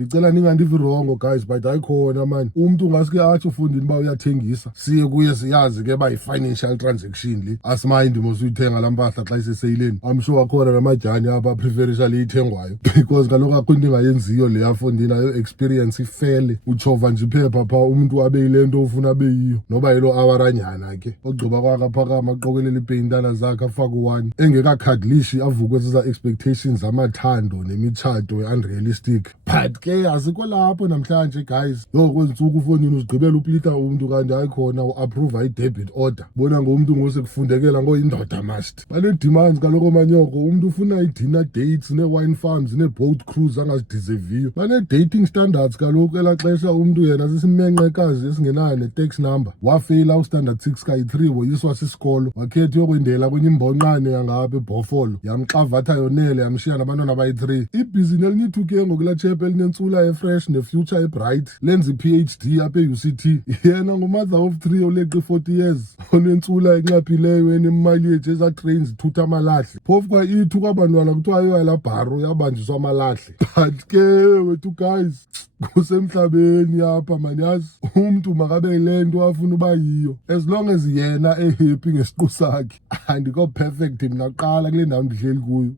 Ndicela ningandivi wrong guys, but ayikhona man. Umntu ngaske atsho ufundini uba uyathengisa. Siye kuye siyazi ke ba yi-financial transaction le. Asimayindi mos uyithenga la mpahla xa iseseyileni. I'm sure akhona namajani apha preferentially ithengwayo. Because kaloku akho into engayenziyo le yafundini ayo experience ifele. Uchova nje iphepha pha umuntu abe yile nto ufuna abe yiyo. Noba yilo awaranyana ke. Ogqiba kwakhe aphakama aqokelela ipeyintana zakhe afake u-1. Engekakhadlishi avuke zeza expectations zamathando nemitshato unrealistic. But ke azikho lapho namhlanje guys. Kwezi ntsuku ufonini uzigqibela uplita umntu kanti ayikhona u-approve i-debit order. Bona ngomntu ngosekufundekela ngoyindoda must. Bane-demands kaloku manyoko. Umntu ufuna i-dinner dates, ne-wine farms, ne-boat cruise angazideserviyo. Bane-dating standards kaloku elaa xesha umntu yena sisimenqekazi esingenayo ne-tax number. Wafeyila u-standard 6 kayi-3 woyiswa sisikolo. Wakhetha yokwendela kwenye imbonqane yangapha eBhofolo. Yamxavatha yonele yamshiya nabantwana bayi-3. Ibhizinisi elinye-2 ke ngokula chep elinentsula efresh ne-future ebright. Lenza i-PhD apha e-UCT. Yena ngumother of 3 oleqe 40 years. Onentsula enxaphileyo enemileage eza-trains thutha amalahle. Phofu kwa ithu kwabantwana kuthiwa yoyalabharo yabanjiswa amalahle. But ke wethu guys, kusemhlabeni apha manyazi. Umntu makabe yile nto afuna uba yiyo. As long as yena ehappy ngesiqu sakhe. Andikho perfect mna qala kule ndawo ndihleli kuyo.